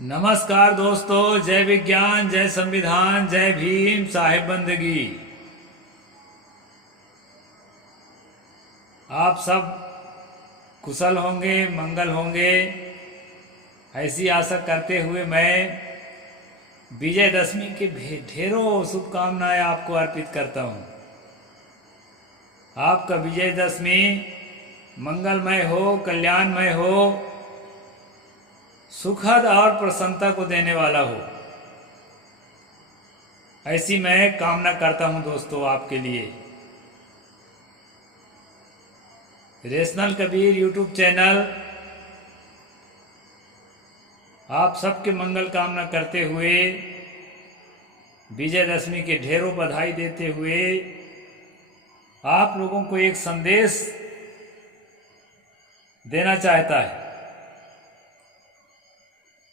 नमस्कार दोस्तों, जय विज्ञान, जय संविधान, जय भीम, साहेब बंदगी। आप सब कुशल होंगे, मंगल होंगे, ऐसी आशा करते हुए मैं विजयदशमी की ढेरों शुभकामनाएं आपको अर्पित करता हूं। आपका विजयदशमी मंगलमय हो, कल्याणमय हो, सुखद और प्रसन्नता को देने वाला हो, ऐसी मैं कामना करता हूं दोस्तों आपके लिए। रेशनल कबीर यूट्यूब चैनल आप सबके मंगल कामना करते हुए, विजयदशमी के ढेरों बधाई देते हुए आप लोगों को एक संदेश देना चाहता है।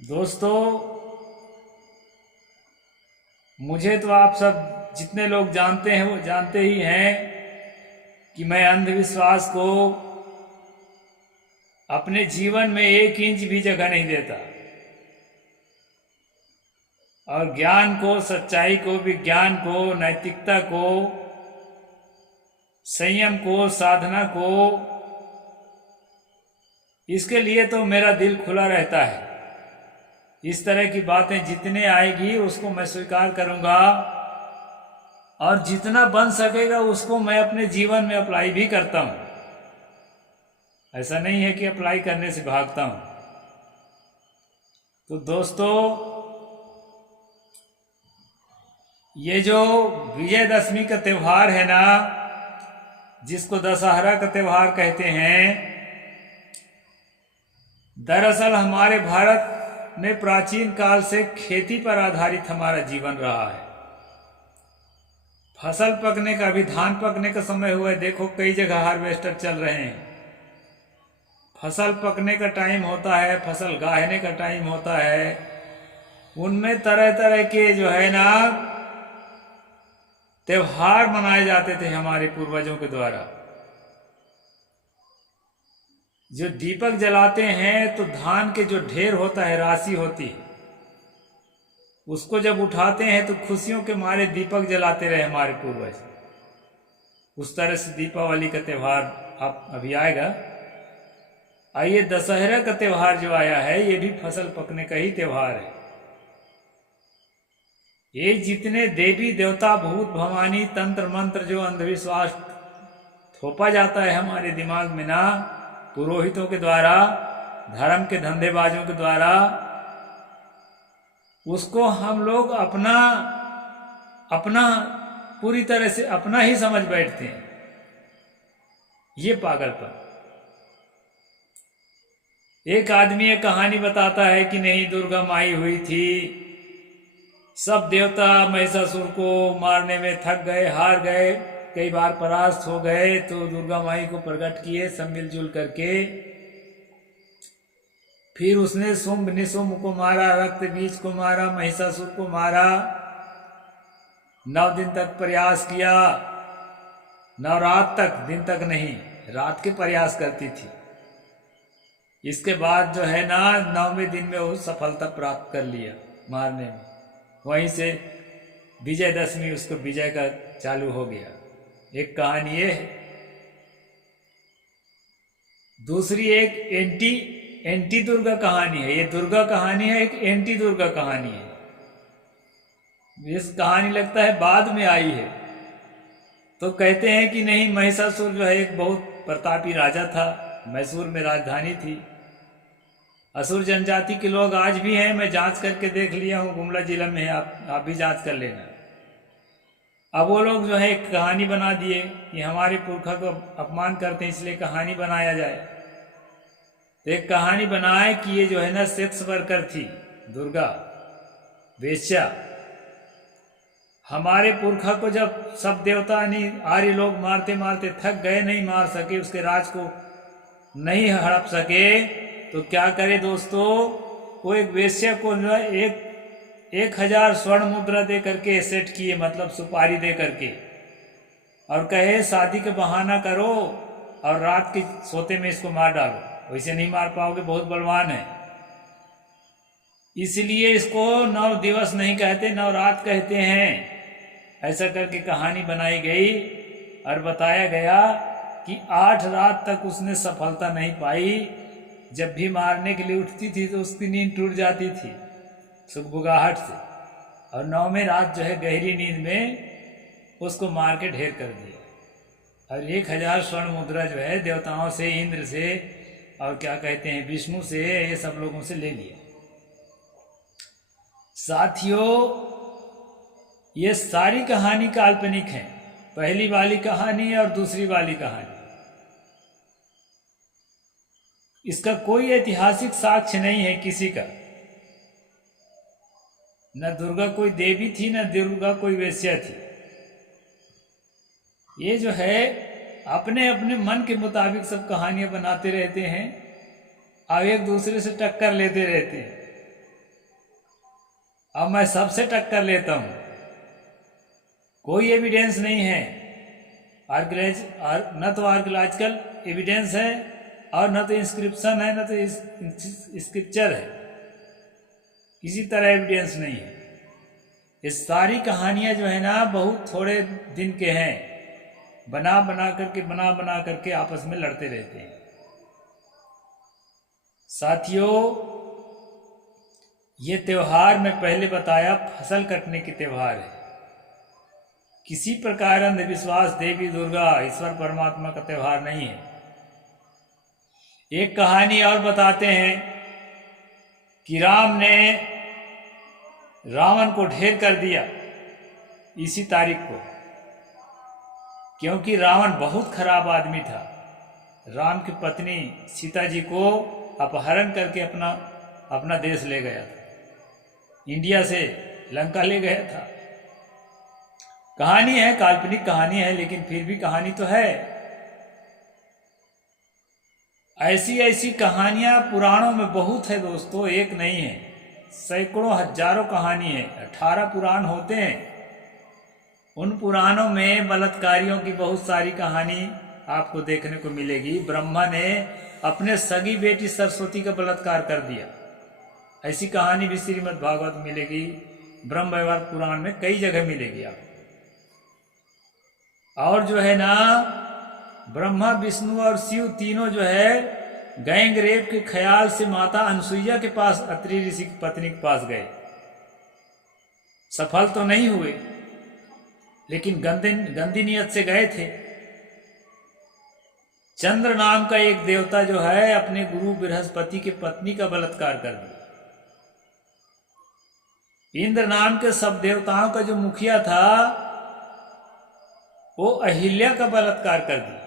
दोस्तों, मुझे तो आप सब जितने लोग जानते हैं वो जानते ही हैं कि मैं अंधविश्वास को अपने जीवन में 1 इंच भी जगह नहीं देता, और ज्ञान को, सच्चाई को, विज्ञान को, नैतिकता को, संयम को, साधना को, इसके लिए तो मेरा दिल खुला रहता है। इस तरह की बातें जितने आएगी उसको मैं स्वीकार करूंगा, और जितना बन सकेगा उसको मैं अपने जीवन में अप्लाई भी करता हूं। ऐसा नहीं है कि अप्लाई करने से भागता हूं। तो दोस्तों, ये जो विजयदशमी का त्यौहार है ना, जिसको दशहरा का त्यौहार कहते हैं, दरअसल हमारे भारत में प्राचीन काल से खेती पर आधारित हमारा जीवन रहा है। फसल पकने का, अभी धान पकने का समय हुआ है, देखो कई जगह हार्वेस्टर चल रहे हैं। फसल पकने का टाइम होता है, फसल गाहने का टाइम होता है, उनमें तरह तरह के जो है ना त्योहार मनाए जाते थे हमारे पूर्वजों के द्वारा। जो दीपक जलाते हैं तो धान के जो ढेर होता है, राशि होती है, उसको जब उठाते हैं तो खुशियों के मारे दीपक जलाते रहे हमारे पूर्वज। उस तरह से दीपावली का त्यौहार अब अभी आएगा। आइए, दशहरा का त्यौहार जो आया है, ये भी फसल पकने का ही त्यौहार है। ये जितने देवी देवता, भूत भवानी, तंत्र मंत्र, जो अंधविश्वास थोपा जाता है हमारे दिमाग में ना, पुरोहितों के द्वारा, धर्म के धंधेबाजों के द्वारा, उसको हम लोग अपना पूरी तरह से अपना ही समझ बैठते हैं। ये पागलपन। एक आदमी एक कहानी बताता है कि नहीं, दुर्गा माई हुई थी, सब देवता महिषासुर को मारने में थक गए, हार गए, कई बार परास्त हो गए, तो दुर्गा माई को प्रकट किए सब मिलजुल करके। फिर उसने शुंभ निशुंभ को मारा, रक्त बीज को मारा, महिषासुर को मारा। 9 दिन तक प्रयास किया, नवरात तक, दिन तक नहीं, रात के प्रयास करती थी। इसके बाद जो है ना, 9वें दिन में वो सफलता प्राप्त कर लिया मारने में। वहीं से विजयदशमी, उसको विजय का चालू हो गया। एक कहानी ये है। दूसरी एक एंटी दुर्गा कहानी है। ये दुर्गा कहानी है, एक एंटी दुर्गा कहानी है। इस कहानी लगता है बाद में आई है। तो कहते हैं कि नहीं, महिषासुर जो है एक बहुत प्रतापी राजा था, मैसूर में राजधानी थी। असुर जनजाति के लोग आज भी हैं, मैं जांच करके देख लिया हूँ, गुमला जिला में है, आप भी जांच कर लेना। अब वो लोग जो है एक कहानी बना दिए कि हमारे पुरखा को अपमान करते हैं, इसलिए कहानी बनाया जाए। तो एक कहानी बनाए कि ये जो है ना सेक्स वर्कर थी, दुर्गा वेश्या। हमारे पुरखा को जब सब देवता नहीं, आर्य लोग मारते मारते थक गए, नहीं मार सके, उसके राज को नहीं हड़प सके, तो क्या करे दोस्तों, वो एक वेश्या को जो है 1000 स्वर्ण मुद्रा दे करके सेट किए, मतलब सुपारी दे करके, और कहे शादी का बहाना करो और रात के सोते में इसको मार डालो। वैसे नहीं मार पाओगे, बहुत बलवान है। इसलिए इसको नव दिवस नहीं कहते, नवरात कहते हैं। ऐसा करके कहानी बनाई गई और बताया गया कि 8 रात तक उसने सफलता नहीं पाई। जब भी मारने के लिए उठती थी तो उसकी नींद टूट जाती थी सुगबुगाहट से, और 9वें रात जो है गहरी नींद में उसको मार के ढेर कर दिया। और 1000 स्वर्ण मुद्रा जो है देवताओं से, इंद्र से और क्या कहते हैं विष्णु से, ये सब लोगों से ले लिया। साथियों, ये सारी कहानी काल्पनिक है, पहली वाली कहानी और दूसरी वाली कहानी। इसका कोई ऐतिहासिक साक्ष्य नहीं है किसी का। न दुर्गा कोई देवी थी, न दुर्गा कोई वेश्या थी। ये जो है अपने अपने मन के मुताबिक सब कहानियां बनाते रहते हैं और एक दूसरे से टक्कर लेते रहते हैं। अब मैं सबसे टक्कर लेता हूं, कोई एविडेंस नहीं है, न तो आर्कियोलॉजिकल एविडेंस है और न तो इंस्क्रिप्शन है, न तो स्क्रिप्चर है, किसी तरह एविडेंस नहीं है। ये सारी कहानियां जो है ना बहुत थोड़े दिन के हैं, बना बना करके आपस में लड़ते रहते हैं। साथियों, ये त्योहार मैं पहले बताया फसल कटने के त्योहार है। किसी प्रकार अंधविश्वास देवी दुर्गा ईश्वर परमात्मा का त्योहार नहीं है। एक कहानी और बताते हैं कि राम ने रावण को ढेर कर दिया इसी तारीख को, क्योंकि रावण बहुत खराब आदमी था। राम की पत्नी सीता जी को अपहरण करके अपना देश ले गया था, इंडिया से लंका ले गया था। कहानी है, काल्पनिक कहानी है, लेकिन फिर भी कहानी तो है। ऐसी ऐसी कहानियां पुराणों में बहुत है दोस्तों, एक नहीं है, सैकड़ों हजारों कहानी है। 18 पुराण होते हैं। उन पुराणों में बलात्कारियों की बहुत सारी कहानी आपको देखने को मिलेगी। ब्रह्मा ने अपने सगी बेटी सरस्वती का बलात्कार कर दिया, ऐसी कहानी भी श्रीमद् भागवत मिलेगी, ब्रह्म वैवर्त पुराण में कई जगह मिलेगी आपको। और जो है ना, ब्रह्मा विष्णु और शिव तीनों जो है गैंग रेप के ख्याल से माता अनसुईया के पास, अत्रि ऋषि की पत्नी के पास गए। सफल तो नहीं हुए, लेकिन गंदी नियत से गए थे। चंद्र नाम का एक देवता जो है अपने गुरु बृहस्पति के पत्नी का बलात्कार कर दिया। इंद्र नाम के सब देवताओं का जो मुखिया था वो अहिल्या का बलात्कार कर दिया।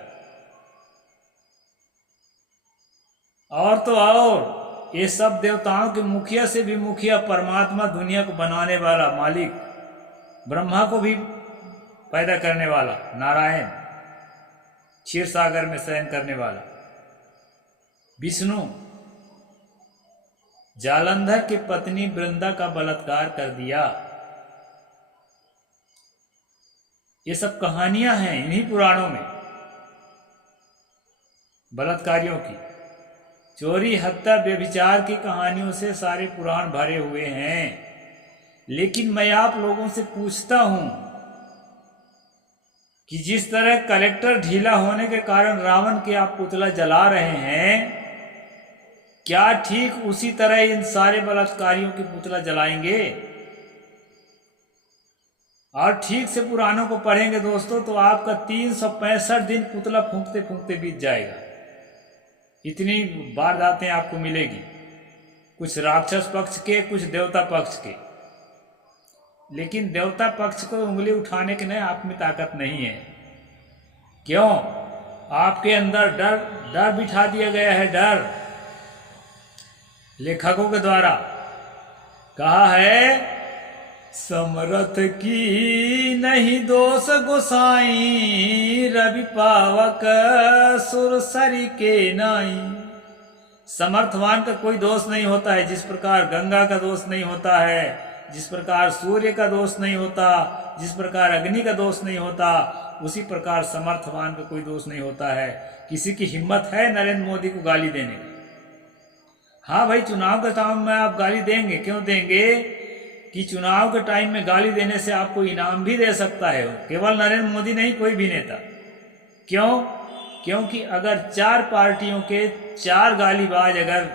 और तो और ये सब देवताओं के मुखिया से भी मुखिया परमात्मा, दुनिया को बनाने वाला मालिक, ब्रह्मा को भी पैदा करने वाला नारायण, क्षीर सागर में शयन करने वाला विष्णु, जालंधर की पत्नी वृंदा का बलात्कार कर दिया। ये सब कहानियां हैं इन्हीं पुराणों में बलात्कारियों की। चोरी, हत्या, व्यभिचार की कहानियों से सारे पुराण भरे हुए हैं। लेकिन मैं आप लोगों से पूछता हूं कि जिस तरह कलेक्टर ढीला होने के कारण रावण के आप पुतला जला रहे हैं, क्या ठीक उसी तरह इन सारे बलात्कारियों के पुतला जलाएंगे? और ठीक से पुराणों को पढ़ेंगे दोस्तों तो आपका 365 दिन पुतला फूंकते फूंकते बीत जाएगा। इतनी वारदातें आपको मिलेगी, कुछ राक्षस पक्ष के, कुछ देवता पक्ष के। लेकिन देवता पक्ष को उंगली उठाने के लिए आप में ताकत नहीं है। क्यों? आपके अंदर डर बिठा दिया गया है। डर लेखकों के द्वारा कहा है, समरथ की नहीं दोष गोसाई, रवि पावक सुरसरी के नाई। समर्थवान का कोई दोष नहीं होता है। जिस प्रकार गंगा का दोष नहीं होता है, जिस प्रकार सूर्य का दोष नहीं होता, जिस प्रकार अग्नि का दोष नहीं होता, उसी प्रकार समर्थवान का कोई दोष नहीं होता है। किसी की हिम्मत है नरेंद्र मोदी को गाली देने का? हाँ भाई, चुनाव के टाइम में आप गाली देंगे, क्यों देंगे कि चुनाव के टाइम में गाली देने से आपको इनाम भी दे सकता है, केवल नरेंद्र मोदी नहीं, कोई भी नेता। क्यों? क्योंकि अगर 4 पार्टियों के 4 गालीबाज अगर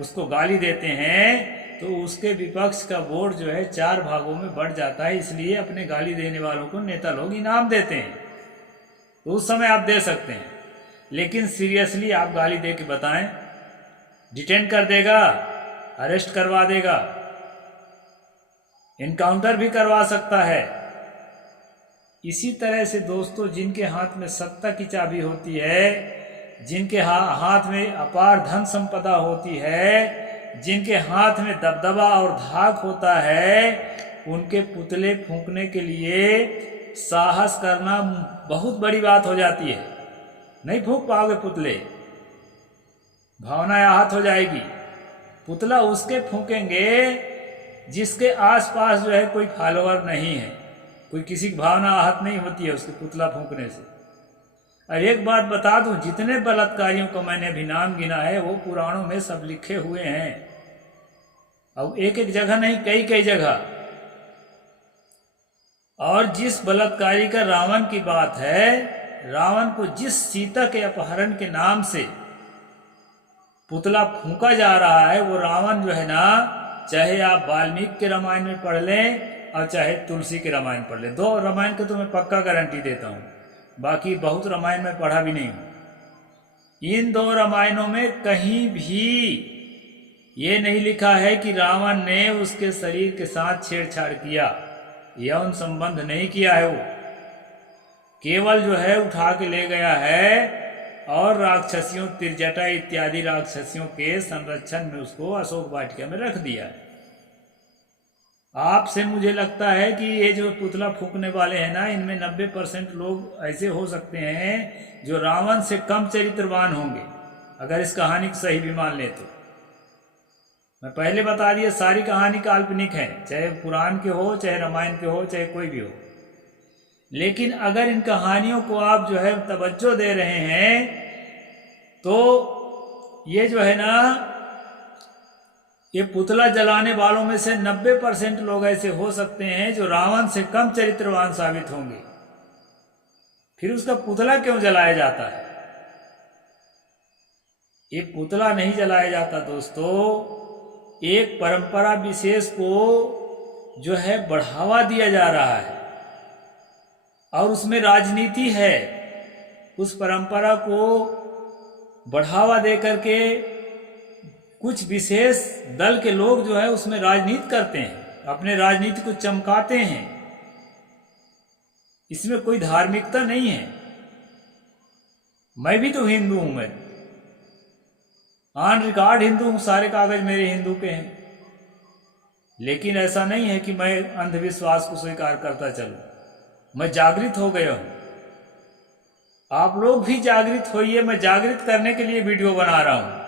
उसको गाली देते हैं तो उसके विपक्ष का वोट जो है 4 भागों में बढ़ जाता है। इसलिए अपने गाली देने वालों को नेता लोग इनाम देते हैं, तो उस समय आप दे सकते हैं। लेकिन सीरियसली आप गाली दे के बताएं, डिटेन कर देगा, अरेस्ट करवा देगा, इनकाउंटर भी करवा सकता है। इसी तरह से दोस्तों, जिनके हाथ में सत्ता की चाबी होती है, जिनके हाथ में अपार धन संपदा होती है, जिनके हाथ में दबदबा और धाक होता है, उनके पुतले फूंकने के लिए साहस करना बहुत बड़ी बात हो जाती है। नहीं फूंक पाओगे पुतले, भावना आहत हो जाएगी। पुतला उसके फूंकेंगे जिसके आसपास जो है कोई फॉलोअर नहीं है, कोई किसी की भावना आहत नहीं होती है उसके पुतला फूंकने से। और एक बात बता दूं, जितने बलात्कारियों को मैंने अभी नाम गिना है वो पुराणों में सब लिखे हुए हैं, अब एक एक जगह नहीं, कई कई जगह। और जिस बलात्कारी का रावण की बात है, रावण को जिस सीता के अपहरण के नाम से पुतला फूंका जा रहा है, वो रावण जो है ना, चाहे आप वाल्मीकि के रामायण में पढ़ लें और चाहे तुलसी के रामायण पढ़ लें, 2 रामायण की तो मैं पक्का गारंटी देता हूँ, बाकी बहुत रामायण में पढ़ा भी नहीं हूँ। इन 2 रामायणों में कहीं भी ये नहीं लिखा है कि रावण ने उसके शरीर के साथ छेड़छाड़ किया, यौन संबंध नहीं किया है। वो केवल जो है उठा के ले गया है और राक्षसियों, त्रिजटा इत्यादि राक्षसियों के संरक्षण में उसको अशोक वाटिका में रख दिया है। आपसे मुझे लगता है कि ये जो पुतला फूंकने वाले हैं ना, इनमें 90% लोग ऐसे हो सकते हैं जो रावण से कम चरित्रवान होंगे, अगर इस कहानी को सही भी मान ले तो। मैं पहले बता दिया, सारी कहानी काल्पनिक है, चाहे पुराण के हो, चाहे रामायण के हो, चाहे कोई भी हो। लेकिन अगर इन कहानियों को आप जो है तवज्जो दे रहे हैं तो ये जो है ना, ये पुतला जलाने वालों में से 90% लोग ऐसे हो सकते हैं जो रावण से कम चरित्रवान साबित होंगे। फिर उसका पुतला क्यों जलाया जाता है? ये पुतला नहीं जलाया जाता दोस्तों, एक परंपरा विशेष को जो है बढ़ावा दिया जा रहा है और उसमें राजनीति है। उस परंपरा को बढ़ावा दे करके कुछ विशेष दल के लोग जो है उसमें राजनीति करते हैं, अपने राजनीति को चमकाते हैं। इसमें कोई धार्मिकता नहीं है। मैं भी तो हिंदू हूं, मैं ऑन रिकॉर्ड हिंदू हूं, सारे कागज मेरे हिंदू के हैं। लेकिन ऐसा नहीं है कि मैं अंधविश्वास को स्वीकार करता चलूं। मैं जागृत हो गया हूं, आप लोग भी जागृत होइए। मैं जागृत करने के लिए वीडियो बना रहा हूं,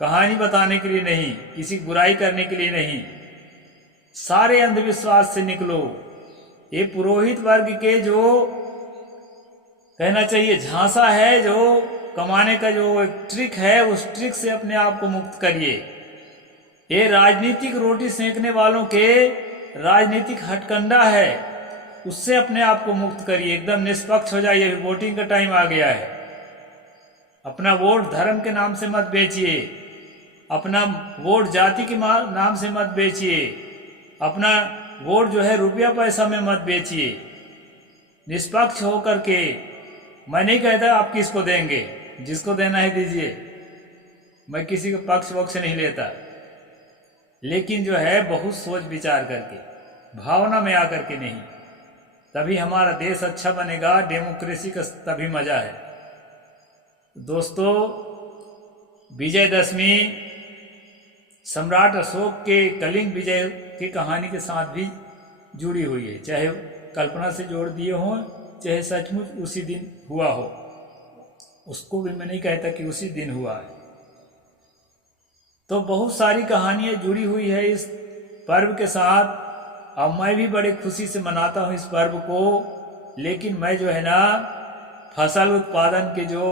कहानी बताने के लिए नहीं, किसी की बुराई करने के लिए नहीं। सारे अंधविश्वास से निकलो। ये पुरोहित वर्ग के जो कहना चाहिए झांसा है, जो कमाने का जो एक ट्रिक है, उस ट्रिक से अपने आप को मुक्त करिए। ये राजनीतिक रोटी सेंकने वालों के राजनीतिक हथकंडा है, उससे अपने आप को मुक्त करिए। एकदम निष्पक्ष हो जाइए। वोटिंग का टाइम आ गया है। अपना वोट धर्म के नाम से मत बेचिए, अपना वोट जाति के नाम से मत बेचिए, अपना वोट जो है रुपया पैसा में मत बेचिए। निष्पक्ष होकर के, मैं नहीं कहता आप किसको देंगे, जिसको देना है दीजिए, मैं किसी का पक्ष वक्ष नहीं लेता। लेकिन जो है बहुत सोच विचार करके, भावना में आकर के नहीं, तभी हमारा देश अच्छा बनेगा। डेमोक्रेसी का तभी मजा है दोस्तों। विजयदशमी सम्राट अशोक के कलिंग विजय की कहानी के साथ भी जुड़ी हुई है, चाहे कल्पना से जोड़ दिए हों, चाहे सचमुच उसी दिन हुआ हो। उसको भी मैं नहीं कहता कि उसी दिन हुआ है। तो बहुत सारी कहानियां जुड़ी हुई है इस पर्व के साथ। अब मैं भी बड़े खुशी से मनाता हूँ इस पर्व को। लेकिन मैं जो है ना, फसल उत्पादन के जो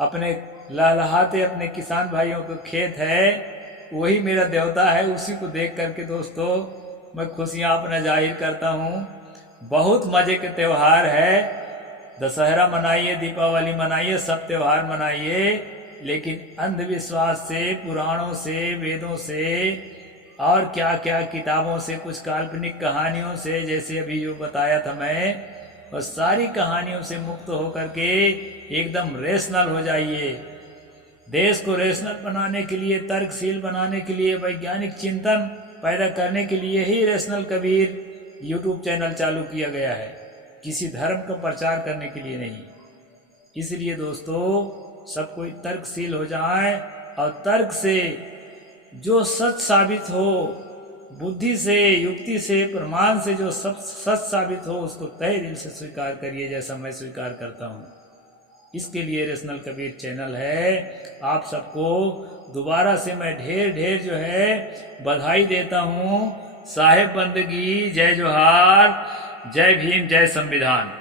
अपने लहलहाते अपने किसान भाइयों को खेत है, वही मेरा देवता है। उसी को देख करके दोस्तों मैं खुशियाँ अपना जाहिर करता हूँ। बहुत मज़े के त्यौहार है। दशहरा मनाइए, दीपावली मनाइए, सब त्यौहार मनाइए, लेकिन अंधविश्वास से, पुराणों से, वेदों से और क्या क्या किताबों से, कुछ काल्पनिक कहानियों से, जैसे अभी जो बताया था मैं, और सारी कहानियों से मुक्त होकर के एकदम रेशनल हो जाइए। देश को रेशनल बनाने के लिए, तर्कशील बनाने के लिए, वैज्ञानिक चिंतन पैदा करने के लिए ही रेशनल कबीर यूट्यूब चैनल चालू किया गया है, किसी धर्म का प्रचार करने के लिए नहीं। इसलिए दोस्तों सब कोई तर्कशील हो जाए और तर्क से जो सच साबित हो, बुद्धि से, युक्ति से, प्रमाण से जो सब सच साबित हो, उसको तहे दिल से स्वीकार करिए, जैसा मैं स्वीकार करता हूँ। इसके लिए रेशनल कबीर चैनल है। आप सबको दोबारा से मैं ढेर ढेर जो है बधाई देता हूँ। साहेब बंदगी, जय जोहार, जय भीम, जय संविधान।